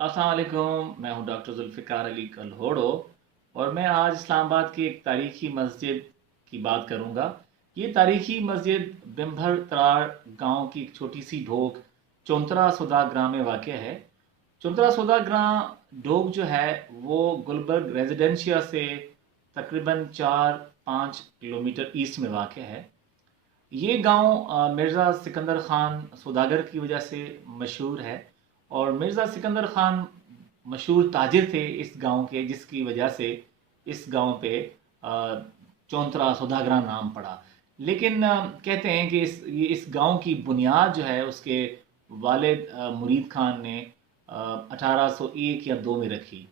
अस्सलाम वालेकुम। मैं हूं डॉक्टर जुल्फ़िकार अली कल्होड़ो और मैं आज इस्लामाबाद की एक तारीखी मस्जिद की बात करूंगा। ये तारीखी मस्जिद बिम्भर तरार गांव की एक छोटी सी ढोक चौंतरा सौदागरा में वाक़ है। चौंतरा सौदागरा ढोक जो है वो गुलबर्ग रेजिडेंशिया से तकरीबन 4-5 किलोमीटर ईस्ट में वाक़ है। ये गांव मिर्ज़ा सिकंदर ख़ान सौदागर की वजह से मशहूर है और मिर्ज़ा सिकंदर ख़ान मशहूर ताजिर थे इस गांव के, जिसकी वजह से इस गांव पे चौंतरा सौदागरा नाम पड़ा। लेकिन कहते हैं कि इस गांव की बुनियाद जो है उसके वालिद मुरीद खान ने 1801 या 2 में रखी।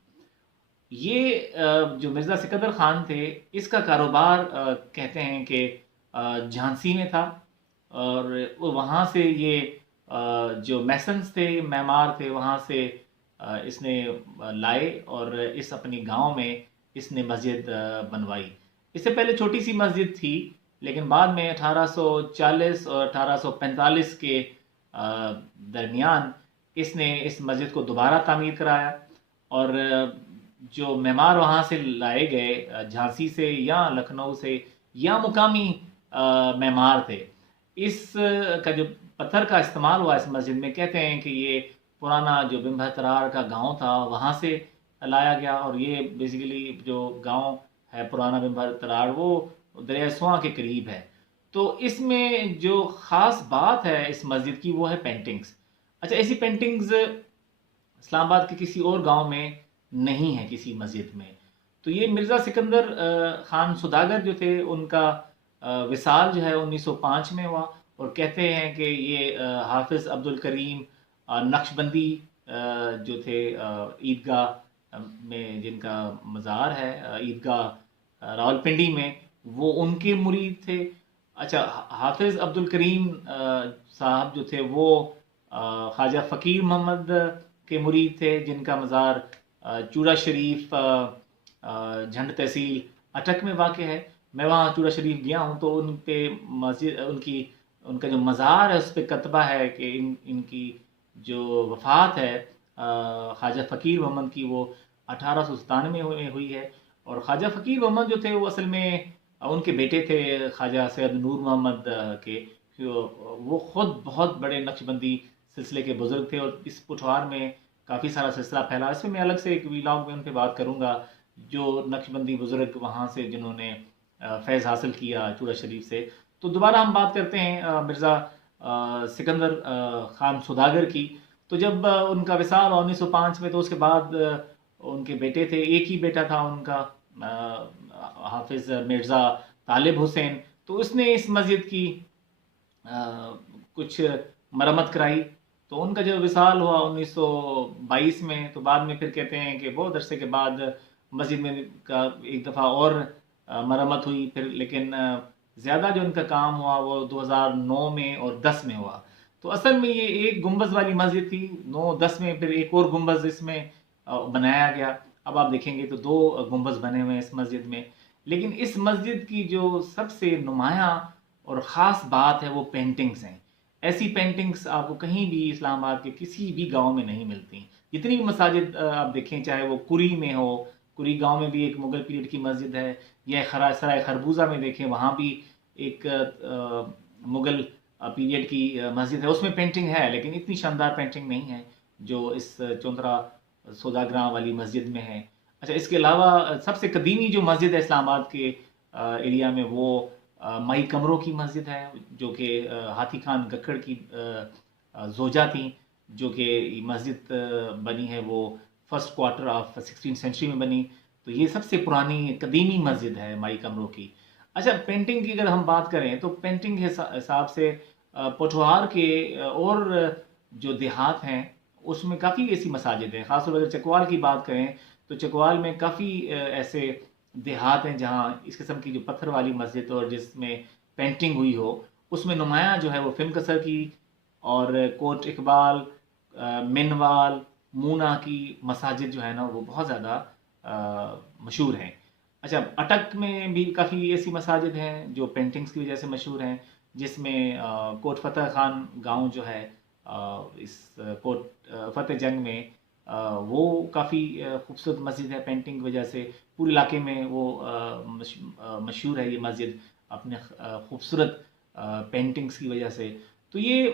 ये जो मिर्ज़ा सिकंदर ख़ान थे, इसका कारोबार कहते हैं कि झांसी में था और वो वहाँ से ये जो मैसन्स थे, मैमार थे, वहाँ से इसने लाए और इस अपनी गांव में इसने मस्जिद बनवाई। इससे पहले छोटी सी मस्जिद थी, लेकिन बाद में 1840 और 1845 के दरमियान इसने इस मस्जिद को दोबारा तामीर कराया और जो मेमार वहाँ से लाए गए झांसी से या लखनऊ से या मुकामी मेमार थे, इस का जो पत्थर का इस्तेमाल हुआ इस मस्जिद में, कहते हैं कि ये पुराना जो बिम्भर तरार का गांव था वहाँ से लाया गया। और ये बेसिकली जो गांव है पुराना बिम्भर तरार वो दरिया स्वां के करीब है। तो इसमें जो ख़ास बात है इस मस्जिद की वो है पेंटिंग्स। अच्छा, ऐसी पेंटिंग्स इस्लामाबाद के किसी और गांव में नहीं है किसी मस्जिद में। तो ये मिर्ज़ा सिकंदर ख़ान सौदागर जो थे उनका विसाल जो है 1905 में हुआ और कहते हैं कि ये हाफिज़ अब्दुल करीम नक्शबंदी जो थे ईदगाह में जिनका मज़ार है ईदगाह रावलपिंडी में, वो उनके मुरीद थे। अच्छा, हाफिज़ अब्दुल करीम साहब जो थे वो ख्वाजा फ़कीर मोहम्मद के मुरीद थे, जिनका मज़ार चूड़ा शरीफ झंड तहसील अटक में वाक़ है। मैं वहाँ चूड़ा शरीफ गया हूँ तो उन पे मस्जिद उनका जो मज़ार है उस पर कतबा है कि इनकी जो वफ़ात है ख्वाजा फ़कीर मोहम्मद की वो 1897 में हुई है। और ख्वाजा फ़कीर मोहम्मद जो थे वो असल में उनके बेटे थे ख्वाजा सैयद नूर मोहम्मद के। वो ख़ुद बहुत बड़े नक्शबंदी सिलसिले के बुज़ुर्ग थे और इस पुठवार में काफ़ी सारा सिलसिला फैला। इसमें मैं अलग से एक वीलॉग में उन पर बात करूँगा, जो नक्शबंदी बुज़ुर्ग वहाँ से जिन्होंने फैज़ हासिल किया चूड़ा शरीफ से। तो दोबारा हम बात करते हैं मिर्ज़ा सिकंदर ख़ान सौदागर की। तो जब उनका विसाल 1905 में, तो उसके बाद उनके बेटे थे, एक ही बेटा था उनका हाफिज़ मिर्ज़ा तालिब हुसैन। तो उसने इस मस्जिद की कुछ मरम्मत कराई। तो उनका जब विसाल हुआ 1922 में, तो बाद में फिर कहते हैं कि बहुत अरसे के बाद मस्जिद में का एक दफ़ा और मरम्मत हुई फिर, लेकिन ज़्यादा जो उनका काम हुआ वो 2009 में और 10 में हुआ। तो असल में ये एक गुंबज़ वाली मस्जिद थी, 9-10 में फिर एक और गुंबज़ इसमें बनाया गया। अब आप देखेंगे तो 2 गुंबज़ बने हुए हैं इस मस्जिद में। लेकिन इस मस्जिद की जो सबसे नुमायाँ और ख़ास बात है वो पेंटिंग्स हैं। ऐसी पेंटिंग्स आपको कहीं भी इस्लामाबाद के किसी भी गांव में नहीं मिलती। जितनी भी मसाजिद आप देखें, चाहे वो कुरी में हो, कुरी गांव में भी एक मुगल पीरियड की मस्जिद है, या सराय खरबूजा में देखें वहाँ भी एक मुगल पीरियड की मस्जिद है, उसमें पेंटिंग है, लेकिन इतनी शानदार पेंटिंग नहीं है जो इस चौंतरा सौदागरा वाली मस्जिद में है। अच्छा, इसके अलावा सबसे कदीमी जो मस्जिद है इस्लामाबाद के एरिया में वो माई कमरों की मस्जिद है, जो कि हाथी खान गक्कड़ की जोजा थी, जो कि मस्जिद बनी है वो फर्स्ट क्वार्टर ऑफ 16वीं सेंचुरी में बनी। तो ये सबसे पुरानी कदीमी मस्जिद है माई कमरों की। अच्छा, पेंटिंग की अगर हम बात करें तो पेंटिंग के हिसाब से पोठवार के और जो देहात हैं उसमें काफ़ी ऐसी मसाजिद हैं। ख़ासतौर पर अगर चकवाल की बात करें तो चकवाल में काफ़ी ऐसे देहात हैं जहाँ इस किस्म की जो पत्थर वाली मस्जिद और जिसमें पेंटिंग हुई हो, उसमें नुमाया जो है वो फिल्म कसर की और कोट इकबाल, मिनवाल, मूना की मसाजिद जो है ना वो बहुत ज़्यादा मशहूर हैं। अच्छा, अटक में भी काफ़ी ऐसी मसाजिद हैं जो पेंटिंग्स की वजह से मशहूर हैं, जिसमें कोट फतेह खान गांव जो है इस कोट फतेह जंग में وہ کافی خوبصورت مسجد ہے، پینٹنگ کی وجہ سے پورے علاقے میں وہ مشہور ہے یہ مسجد اپنے خوبصورت پینٹنگز کی وجہ سے۔ تو یہ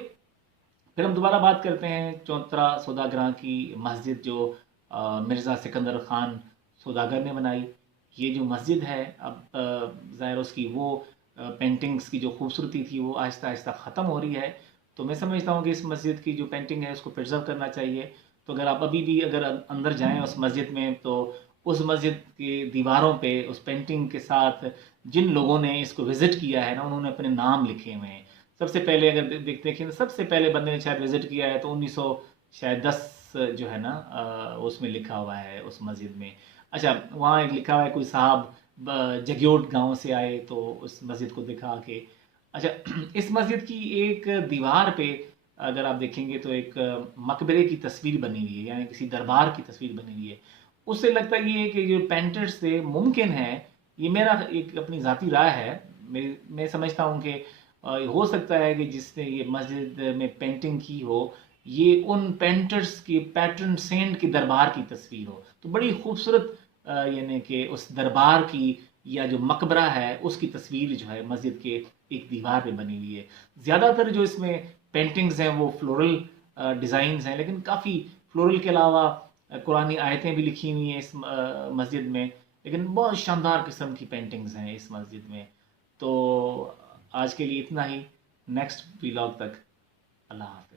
پھر ہم دوبارہ بات کرتے ہیں چوترا سوداگراں کی مسجد جو مرزا سکندر خان سوداگر نے بنائی۔ یہ جو مسجد ہے اب ظاہر اس کی وہ پینٹنگز کی جو خوبصورتی تھی وہ آہستہ آہستہ ختم ہو رہی ہے، تو میں سمجھتا ہوں کہ اس مسجد کی جو پینٹنگ ہے اس کو پرزرو کرنا چاہیے۔ تو اگر آپ ابھی بھی اگر اندر جائیں اس مسجد میں تو اس مسجد کی دیواروں پہ اس پینٹنگ کے ساتھ جن لوگوں نے اس کو وزٹ کیا ہے نا، انہوں نے اپنے نام لکھے ہوئے ہیں۔ سب سے پہلے اگر دیکھیں سب سے پہلے بندے نے شاید وزٹ کیا ہے تو 1910 جو ہے نا اس میں لکھا ہوا ہے اس مسجد میں۔ اچھا وہاں ایک لکھا ہوا ہے کوئی صاحب جگیوٹ گاؤں سے آئے تو اس مسجد کو دکھا کے۔ اچھا اس مسجد کی ایک دیوار پہ اگر آپ دیکھیں گے تو ایک مقبرے کی تصویر بنی ہوئی ہے، یعنی کسی دربار کی تصویر بنی ہوئی ہے۔ اس سے لگتا یہ ہے کہ جو پینٹرز سے ممکن ہے، یہ میرا ایک اپنی ذاتی رائے ہے، میں سمجھتا ہوں کہ ہو سکتا ہے کہ جس نے یہ مسجد میں پینٹنگ کی ہو یہ ان پینٹرز کی پیٹرن سینٹ کی دربار کی تصویر ہو، تو بڑی خوبصورت یعنی کہ اس دربار کی یا جو مقبرہ ہے اس کی تصویر جو ہے مسجد کے ایک دیوار پہ بنی ہوئی ہے۔ زیادہ تر جو اس میں پینٹنگز ہیں وہ فلورل ڈیزائنز ہیں، لیکن کافی فلورل کے علاوہ قرآنی آیتیں بھی لکھی ہوئی ہیں اس مسجد میں، لیکن بہت شاندار قسم کی پینٹنگز ہیں اس مسجد میں۔ تو آج کے لیے اتنا ہی، نیکسٹ ویلاگ تک اللہ حافظ۔